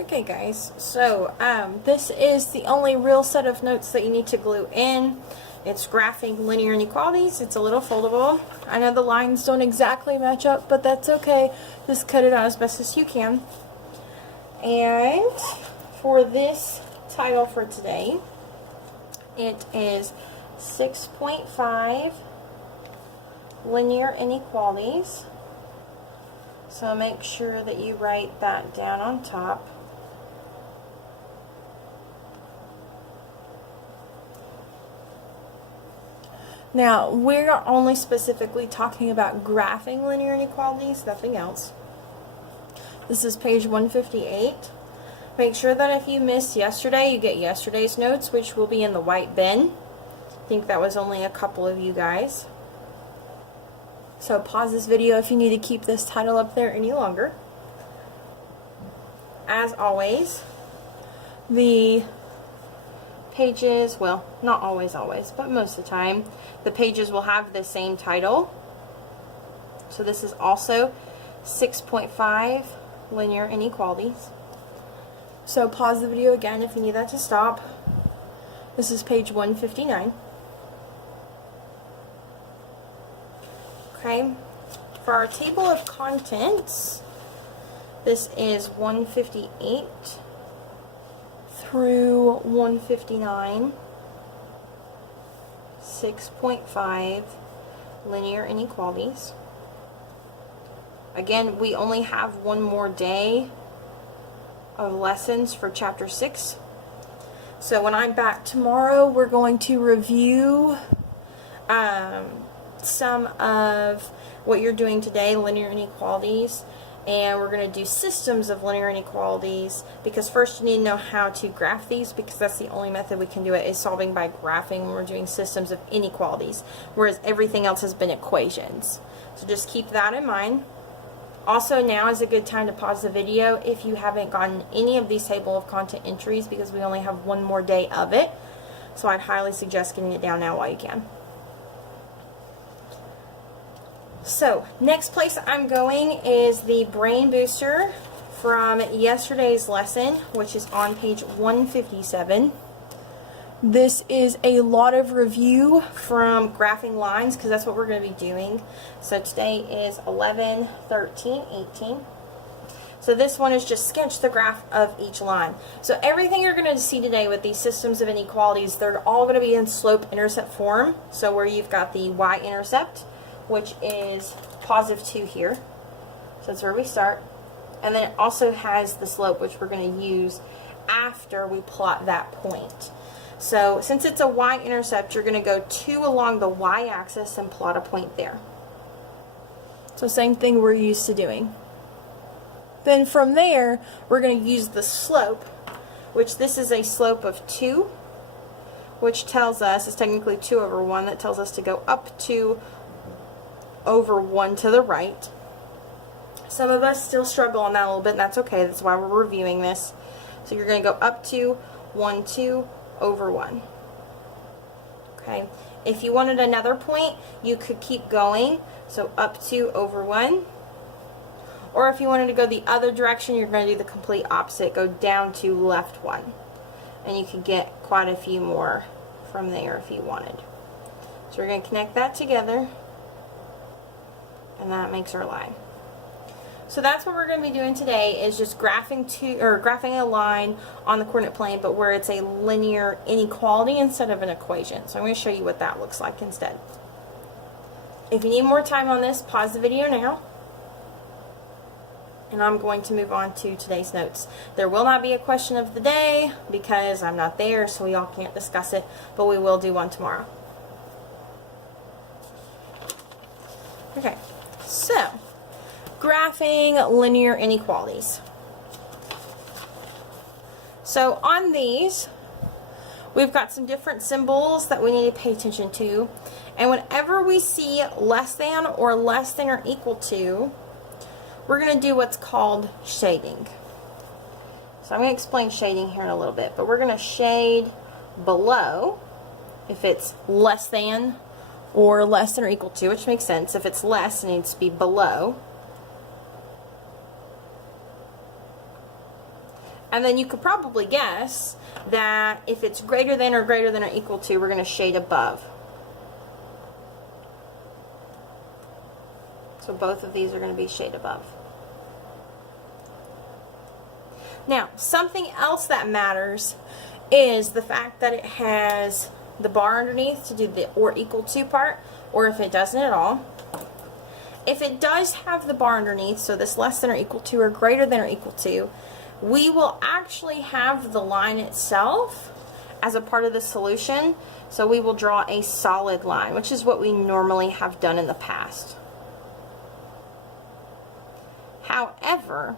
Okay guys, so this is the only real set of notes that you need to glue in. It's graphing linear inequalities. It's a little foldable. I know the lines don't exactly match up, but that's okay. Just cut it out as best as you can. And for this title for today, it is 6.5 linear inequalities. So make sure that you write that down on top. Now, we're only specifically talking about graphing linear inequalities, nothing else. This is page 158. Make sure that if you missed yesterday, you get yesterday's notes, which will be in the white bin. I think that was only a couple of you guys. So pause this video if you need to keep this title up there any longer. As always, the pages, well, not always, but most of the time, the pages will have the same title. So this is also 6.5 linear inequalities. So pause the video again if you need that to stop. This is page 159. Okay, for our table of contents, this is 158 through 159, 6.5 linear inequalities. Again, we only have one more day of lessons for chapter 6. So when I'm back tomorrow, we're going to review some of what you're doing today, linear inequalities, and we're going to do systems of linear inequalities, because first you need to know how to graph these, because that's the only method we can do it, is solving by graphing when we're doing systems of inequalities, whereas everything else has been equations. So just keep that in mind. Also, now is a good time to pause the video if you haven't gotten any of these table of content entries, because we only have one more day of it. So I'd highly suggest getting it down now while you can. So, next place I'm going is the brain booster from yesterday's lesson, which is on page 157. This is a lot of review from graphing lines, because that's what we're going to be doing. So today is 11, 13, 18. So this one is just sketch the graph of each line. So everything you're going to see today with these systems of inequalities, they're all going to be in slope-intercept form. So where you've got the y-intercept, which is positive 2 here. So that's where we start. And then it also has the slope, which we're going to use after we plot that point. So since it's a y-intercept, you're going to go 2 along the y-axis and plot a point there. So same thing we're used to doing. Then from there, we're going to use the slope, which this is a slope of 2, which tells us, it's technically 2 over 1, that tells us to go up 2 over 1 to the right. Some of us still struggle on that a little bit, and that's okay. That's why we're reviewing this. So you're going to go up 2, 1, 2 over 1. Okay. If you wanted another point, you could keep going. So up 2 over 1. Or if you wanted to go the other direction, you're going to do the complete opposite. Go down to left 1. And you could get quite a few more from there if you wanted. So we're going to connect that together. And that makes our line. So that's what we're going to be doing today, is just graphing a line on the coordinate plane, but where it's a linear inequality instead of an equation. So I'm going to show you what that looks like instead. If you need more time on this, pause the video now. And I'm going to move on to today's notes. There will not be a question of the day because I'm not there, so we all can't discuss it, but we will do one tomorrow. Okay. So, graphing linear inequalities. So on these, we've got some different symbols that we need to pay attention to. And whenever we see less than or equal to, we're going to do what's called shading. So I'm going to explain shading here in a little bit, but we're going to shade below if it's less than or less than or equal to, which makes sense. If it's less, it needs to be below. And then you could probably guess that if it's greater than or equal to, we're going to shade above. So both of these are going to be shade above. Now, something else that matters is the fact that it has the bar underneath to do the or equal to part, or if it doesn't at all. If it does have the bar underneath, so this less than or equal to or greater than or equal to, we will actually have the line itself as a part of the solution. So we will draw a solid line, which is what we normally have done in the past. However,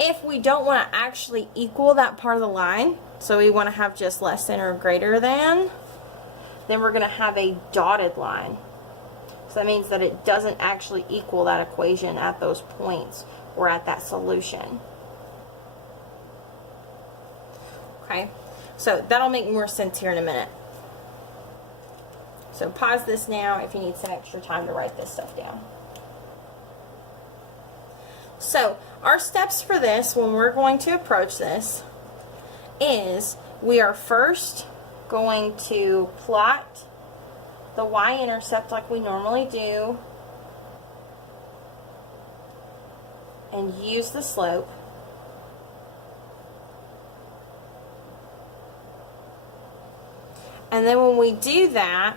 if we don't want to actually equal that part of the line, so we want to have just less than or greater than, then we're going to have a dotted line. So that means that it doesn't actually equal that equation at those points or at that solution. Okay, so that'll make more sense here in a minute. So pause this now if you need some extra time to write this stuff down. So our steps for this, when we're going to approach this, is we are first going to plot the y-intercept like we normally do and use the slope. And then when we do that,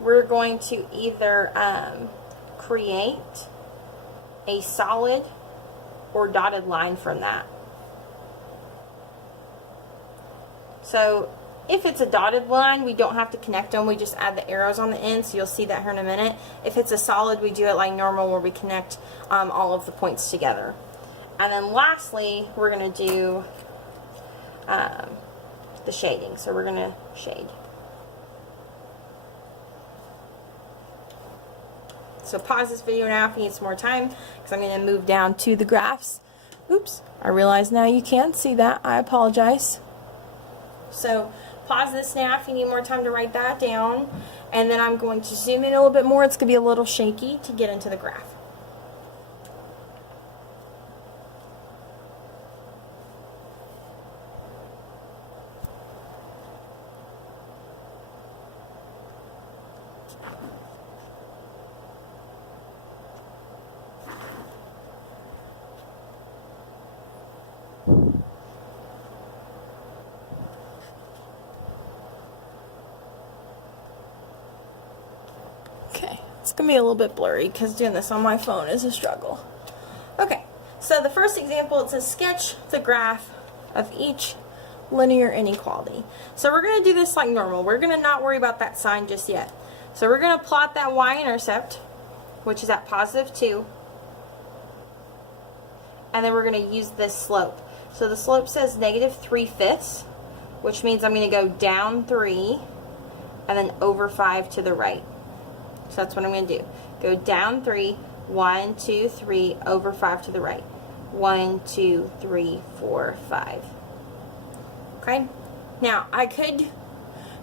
we're going to either create a solid or dotted line from that. So if it's a dotted line, we don't have to connect them, we just add the arrows on the end, so you'll see that here in a minute. If it's a solid, we do it like normal where we connect all of the points together. And then lastly, we're going to do the shading. So we're going to shade. So pause this video now if you need some more time, because I'm going to move down to the graphs. Oops, I realize now you can't see that. I apologize. So pause this now if you need more time to write that down, and then I'm going to zoom in a little bit more. It's going to be a little shaky to get into the graph. It's going to be a little bit blurry because doing this on my phone is a struggle. Okay, so the first example, it says sketch the graph of each linear inequality. So we're going to do this like normal. We're going to not worry about that sign just yet. So we're going to plot that y-intercept, which is at +2, and then we're going to use this slope. So the slope says -3/5, which means I'm going to go down 3 and then over 5 to the right. So that's what I'm going to do. Go down 3, 1, 2, 3, over 5 to the right. 1, 2, 3, 4, 5. Okay? Now, I could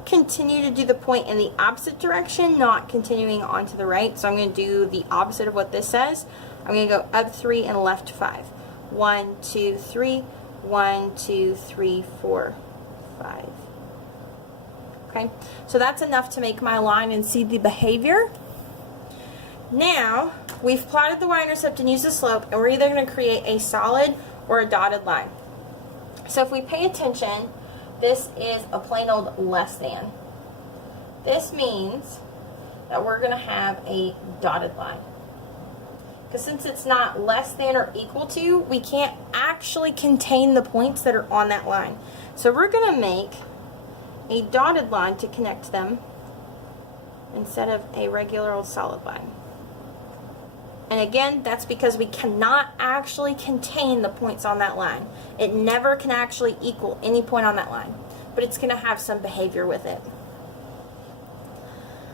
continue to do the point in the opposite direction, not continuing on to the right. So I'm going to do the opposite of what this says. I'm going to go up 3 and left 5. 1, 2, 3, 1, 2, 3, 4, 5. Okay, so that's enough to make my line and see the behavior. Now, we've plotted the y-intercept and used the slope, and we're either going to create a solid or a dotted line. So if we pay attention, this is a plain old less than. This means that we're going to have a dotted line. Because since it's not less than or equal to, we can't actually contain the points that are on that line. So we're going to make a dotted line to connect them instead of a regular old solid line. And again, that's because we cannot actually contain the points on that line. It never can actually equal any point on that line, but it's going to have some behavior with it.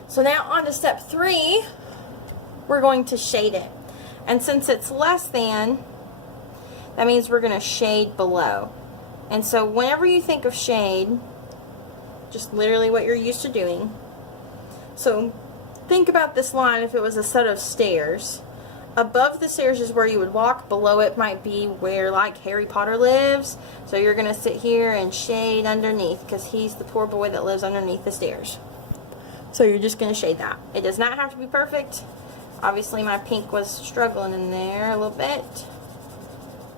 So now on to step 3, we're going to shade it. And since it's less than, that means we're going to shade below. And so whenever you think of shade, just literally what you're used to doing. So think about this line if it was a set of stairs. above the stairs is where you would walk. Below it might be where, like, Harry Potter lives. So you're going to sit here and shade underneath because he's the poor boy that lives underneath the stairs. So you're just going to shade that. It does not have to be perfect. Obviously my pink was struggling in there a little bit.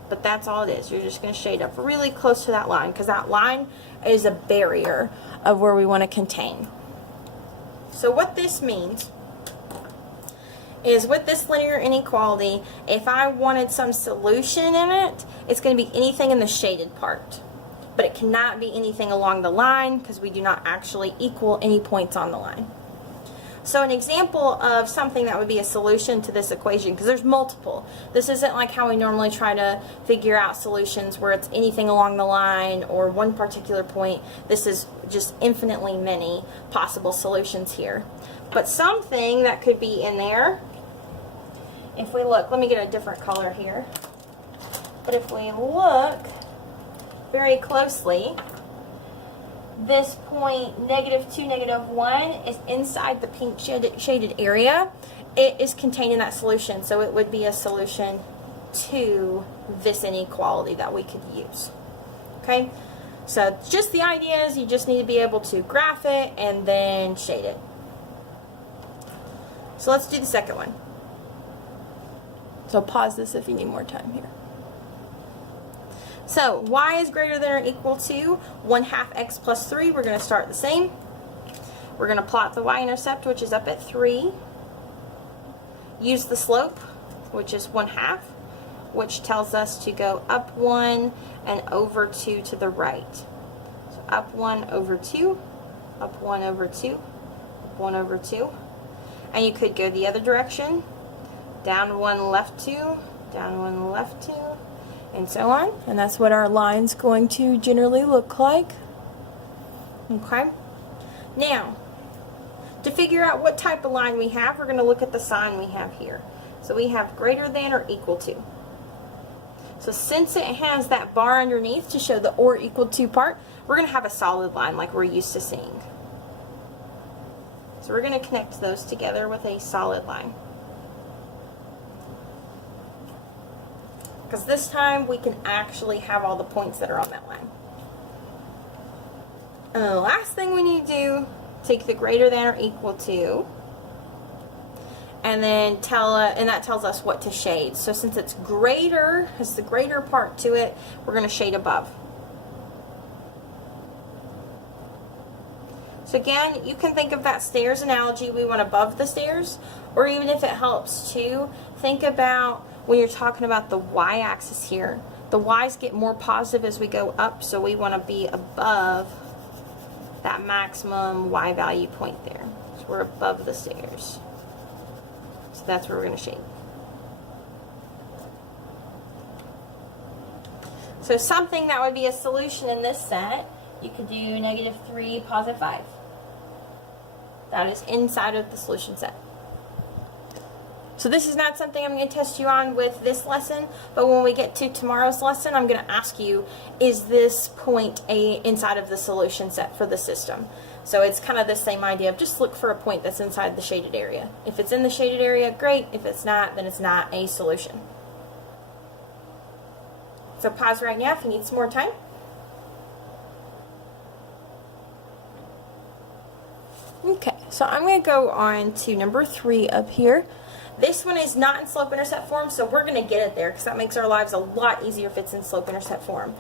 But that's all it is. You're just going to shade up really close to that line because that line is a barrier of where we want to contain. So what this means is with this linear inequality, if I wanted some solution in it, it's going to be anything in the shaded part. But it cannot be anything along the line because we do not actually equal any points on the line. So an example of something that would be a solution to this equation, because there's multiple. This isn't like how we normally try to figure out solutions where it's anything along the line or one particular point. This is just infinitely many possible solutions here. But something that could be in there, if we look, let me get a different color here. But if we look very closely, this point, -2, -1, is inside the pink shaded area. It is contained in that solution, so it would be a solution to this inequality that we could use. Okay, so just the idea is you just need to be able to graph it and then shade it. So let's do the second one. So pause this if you need more time here. So y is greater than or equal to 1/2 x plus 3. We're going to start the same. We're going to plot the y-intercept, which is up at 3. Use the slope, which is 1/2, which tells us to go up 1 and over 2 to the right. So up 1 over 2, up 1 over 2, up 1 over 2. And you could go the other direction. Down 1, left 2, down 1, left 2. And so on, and that's what our line's going to generally look like. Okay, now to figure out what type of line we have, we're going to look at the sign we have here. So we have greater than or equal to. So since it has that bar underneath to show the or equal to part, we're going to have a solid line like we're used to seeing. So we're going to connect those together with a solid line. Because this time we can actually have all the points that are on that line. And the last thing we need to do, take the greater than or equal to, and then and that tells us what to shade. So since it's greater, has the greater part to it, we're going to shade above. So again, you can think of that stairs analogy, we want above the stairs, or even if it helps too, think about when you're talking about the y-axis here. The y's get more positive as we go up, so we want to be above that maximum y value point there. So we're above the stairs. So that's where we're going to shade. So something that would be a solution in this set, you could do -3, +5. That is inside of the solution set. So this is not something I'm going to test you on with this lesson, but when we get to tomorrow's lesson, I'm going to ask you, is this point inside of the solution set for the system? So it's kind of the same idea of just look for a point that's inside the shaded area. If it's in the shaded area, great. If it's not, then it's not a solution. So pause right now if you need some more time. Okay, so I'm going to go on to number 3 up here. This one is not in slope-intercept form, so we're going to get it there because that makes our lives a lot easier if it's in slope-intercept form.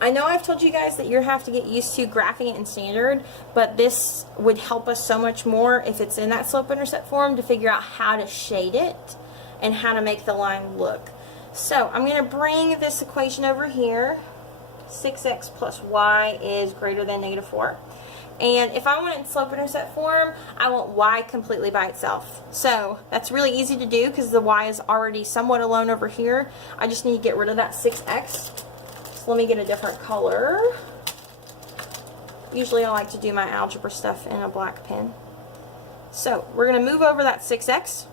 I know I've told you guys that you have to get used to graphing it in standard, but this would help us so much more if it's in that slope-intercept form to figure out how to shade it and how to make the line look. So I'm going to bring this equation over here. 6x plus y is greater than -4. And if I want it in slope-intercept form, I want y completely by itself. So that's really easy to do because the y is already somewhat alone over here. I just need to get rid of that 6x. So let me get a different color. Usually I like to do my algebra stuff in a black pen. So we're going to move over that 6x.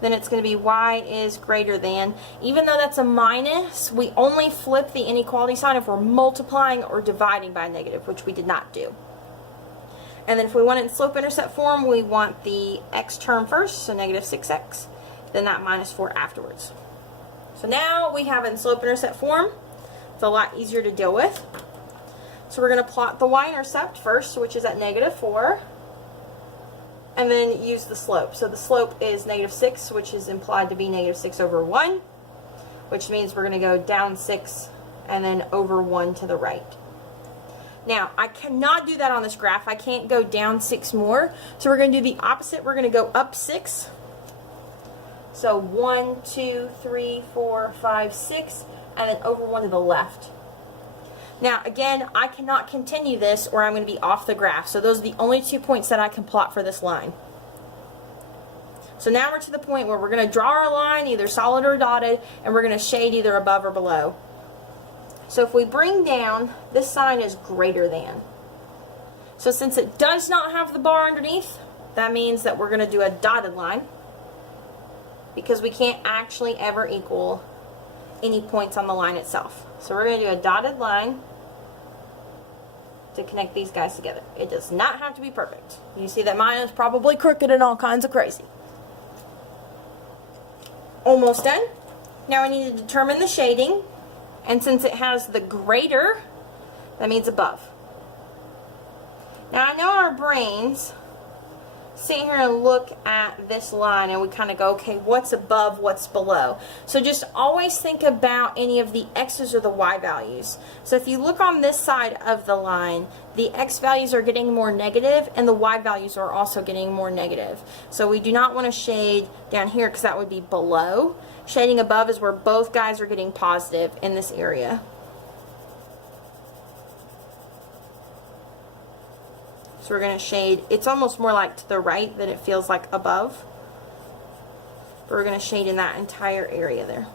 Then it's going to be y is greater than. Even though that's a minus, we only flip the inequality sign if we're multiplying or dividing by a negative, which we did not do. And then if we want it in slope-intercept form, we want the x term first, so -6x. then that minus 4 afterwards. So now we have it in slope-intercept form. It's a lot easier to deal with. So we're going to plot the y-intercept first, which is at -4, and then use the slope. So the slope is -6, which is implied to be -6/1, which means we're going to go down 6 and then over 1 to the right. Now, I cannot do that on this graph. I can't go down 6 more. So we're going to do the opposite. We're going to go up 6. So 1, 2, 3, 4, 5, 6, and then over 1 to the left. Now, again, I cannot continue this or I'm going to be off the graph. So those are the only 2 points that I can plot for this line. So now we're to the point where we're going to draw our line, either solid or dotted, and we're going to shade either above or below. So if we bring down, this sign is greater than. So since it does not have the bar underneath, that means that we're going to do a dotted line, because we can't actually ever equal any points on the line itself. So we're going to do a dotted line to connect these guys together. It does not have to be perfect. You see that mine is probably crooked and all kinds of crazy. Almost done. Now I need to determine the shading, and since it has the greater, that means above. Now I know our brains sit here and look at this line and we kind of go, okay, what's above, what's below? So just always think about any of the x's or the y values. So if you look on this side of the line, the x values are getting more negative and the y values are also getting more negative. So we do not want to shade down here because that would be below. Shading above is where both guys are getting positive in this area. So we're going to shade, it's almost more like to the right than it feels like above. But we're going to shade in that entire area there.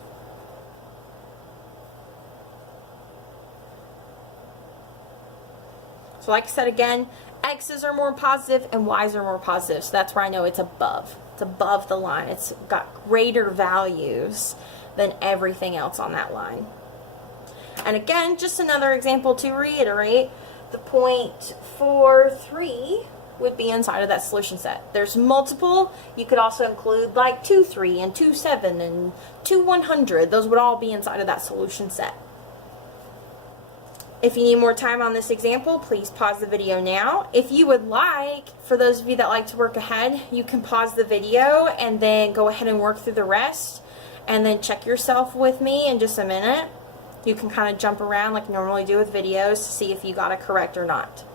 So like I said again, x's are more positive and y's are more positive. So that's where I know it's above. It's above the line. It's got greater values than everything else on that line. And again, just another example to reiterate, the 0.43 would be inside of that solution set. There's multiple. You could also include like 2,3 and 2,7 and 2,100. Those would all be inside of that solution set. If you need more time on this example, please pause the video now. If you would like, for those of you that like to work ahead, you can pause the video and then go ahead and work through the rest and then check yourself with me in just a minute. You can kind of jump around like you normally do with videos to see if you got it correct or not.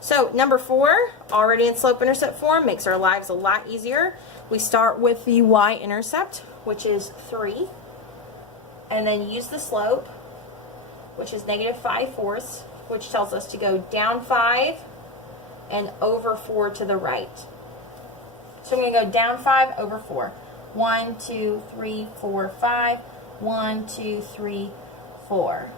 So number 4, already in slope-intercept form, makes our lives a lot easier. We start with the y-intercept, which is 3, and then use the slope, which is -5/4, which tells us to go down 5 and over 4 to the right. So I'm going to go down 5, over 4. 1, 2, 3, 4, 5. 1, 2, 3, 4.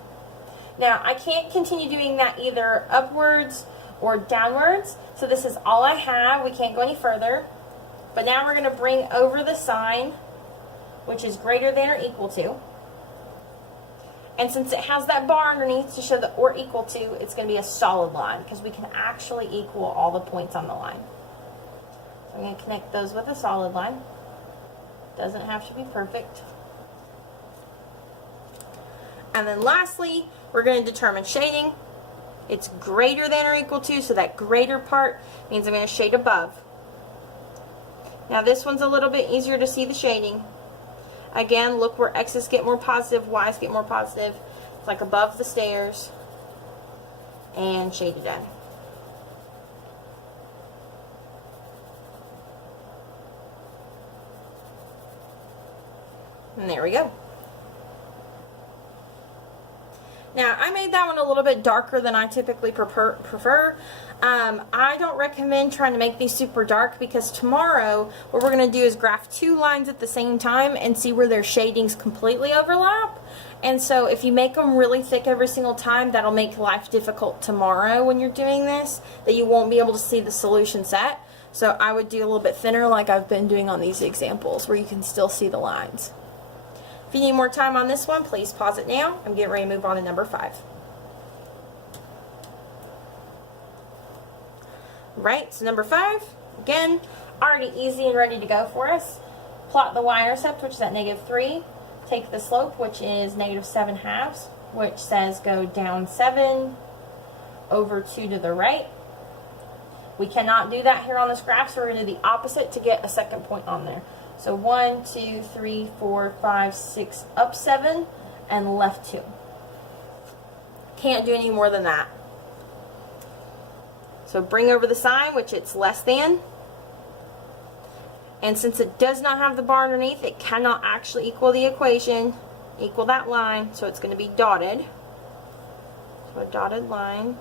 Now, I can't continue doing that either upwards or downwards, so this is all I have. We can't go any further. But now we're going to bring over the sign, which is greater than or equal to. And since it has that bar underneath to show the or equal to, it's going to be a solid line because we can actually equal all the points on the line. So I'm going to connect those with a solid line. Doesn't have to be perfect. And then lastly, we're going to determine shading. It's greater than or equal to, so that greater part means I'm going to shade above. Now this one's a little bit easier to see the shading. Again, look where x's get more positive, y's get more positive. It's like above the stairs. And shade it in. And there we go. Now, I made that one a little bit darker than I typically prefer. I don't recommend trying to make these super dark because tomorrow what we're going to do is graph 2 lines at the same time and see where their shadings completely overlap. And so if you make them really thick every single time, that'll make life difficult tomorrow when you're doing this, that you won't be able to see the solution set. So I would do a little bit thinner like I've been doing on these examples where you can still see the lines. If you need more time on this one, please pause it now. I'm getting ready to move on to number 5. right? So number 5, again, already easy and ready to go for us. Plot the y-intercept, which is at -3. Take the slope, which is -7/2, which says go down 7 over 2 to the right. We cannot do that here on this graph, so we're going to do the opposite to get a second point on there. So 1, 2, 3, 4, 5, 6, up 7, and left 2. Can't do any more than that. So bring over the sign, which it's less than. And since it does not have the bar underneath, it cannot actually equal the equation, equal that line, so it's going to be dotted. So a dotted line.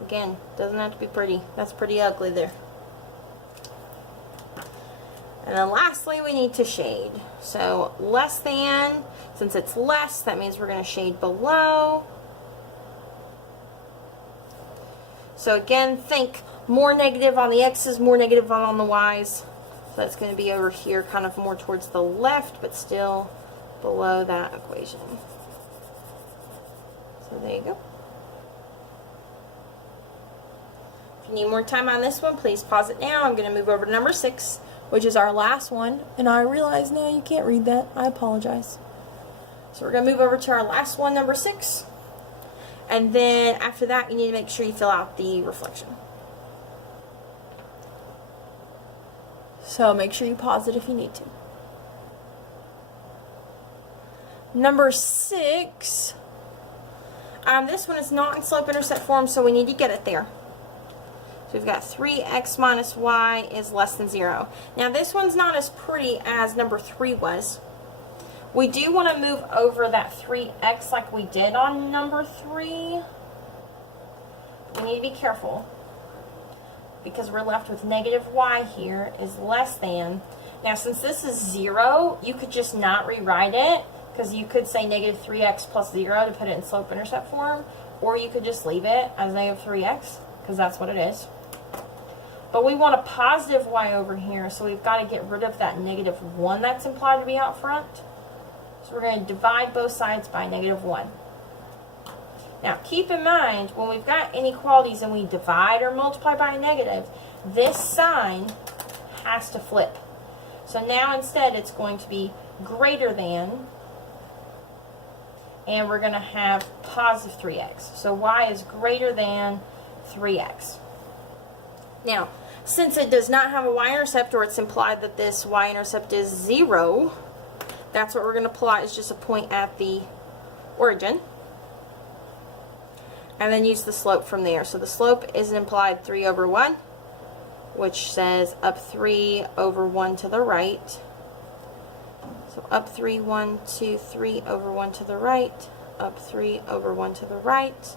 Again, doesn't have to be pretty. That's pretty ugly there. And then lastly, we need to shade. So less than, since it's less, that means we're going to shade below. So again, think more negative on the x's, more negative on the y's. So that's going to be over here, kind of more towards the left, but still below that equation. So there you go. If you need more time on this one, please pause it now. I'm going to move over to number 6, which is our last one. And I realize now you can't read that. I apologize. So we're going to move over to our last one, number 6. And then after that, you need to make sure you fill out the reflection. So make sure you pause it if you need to. Number 6. This one is not in slope-intercept form, so we need to get it there. So we've got 3x minus y is less than 0. Now this one's not as pretty as number 3 was. We do want to move over that 3x like we did on number 3. We need to be careful because we're left with negative y here is less than. Now since this is 0, you could just not rewrite it because you could say negative 3x plus 0 to put it in slope-intercept form, or you could just leave it as negative 3x because that's what it is. But we want a positive y over here, so we've got to get rid of that negative 1 that's implied to be out front. So we're going to divide both sides by negative 1. Now keep in mind, when we've got inequalities and we divide or multiply by a negative, this sign has to flip. So now instead it's going to be greater than, and we're going to have positive 3x. So y is greater than 3x. Now, since it does not have a y-intercept, or it's implied that this y-intercept is 0, that's what we're going to plot, is just a point at the origin. And then use the slope from there. So the slope is an implied 3 over 1, which says up 3 over 1 to the right. So up 3, 1, 2, 3 over 1 to the right, up 3 over 1 to the right.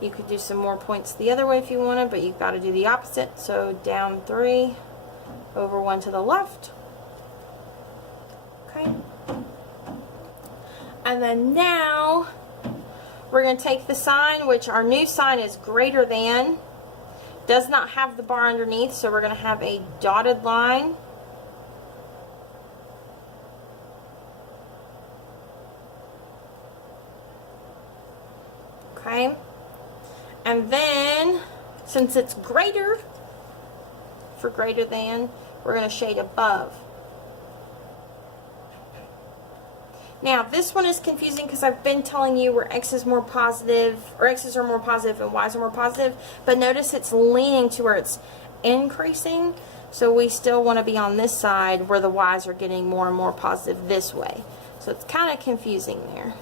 You could do some more points the other way if you wanted, but you've got to do the opposite. So down 3 over 1 to the left. Okay. And then now we're going to take the sign, which our new sign is greater than. Does not have the bar underneath, so we're going to have a dotted line. Okay. And then, since it's greater, for greater than, we're going to shade above. Now, this one is confusing because I've been telling you where x is more positive, or x's are more positive and y's are more positive, but notice it's leaning to where it's increasing, so we still want to be on this side where the y's are getting more and more positive this way. So it's kind of confusing there.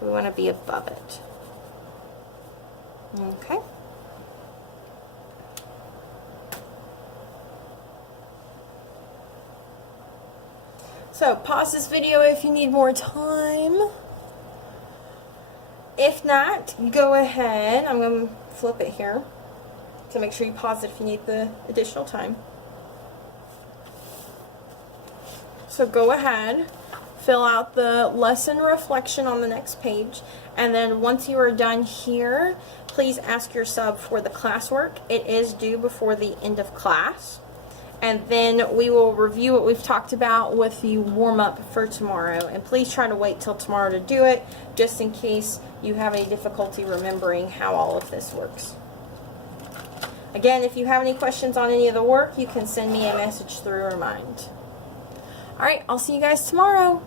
We want to be above it. Okay. So pause this video if you need more time. If not, go ahead. I'm going to flip it here to make sure you pause it if you need the additional time. So go ahead. Fill out the lesson reflection on the next page, and then once you are done here, please ask your sub for the classwork. It is due before the end of class, and then we will review what we've talked about with the warm-up for tomorrow. And please try to wait till tomorrow to do it, just in case you have any difficulty remembering how all of this works. Again, if you have any questions on any of the work, you can send me a message through Remind. Alright, I'll see you guys tomorrow.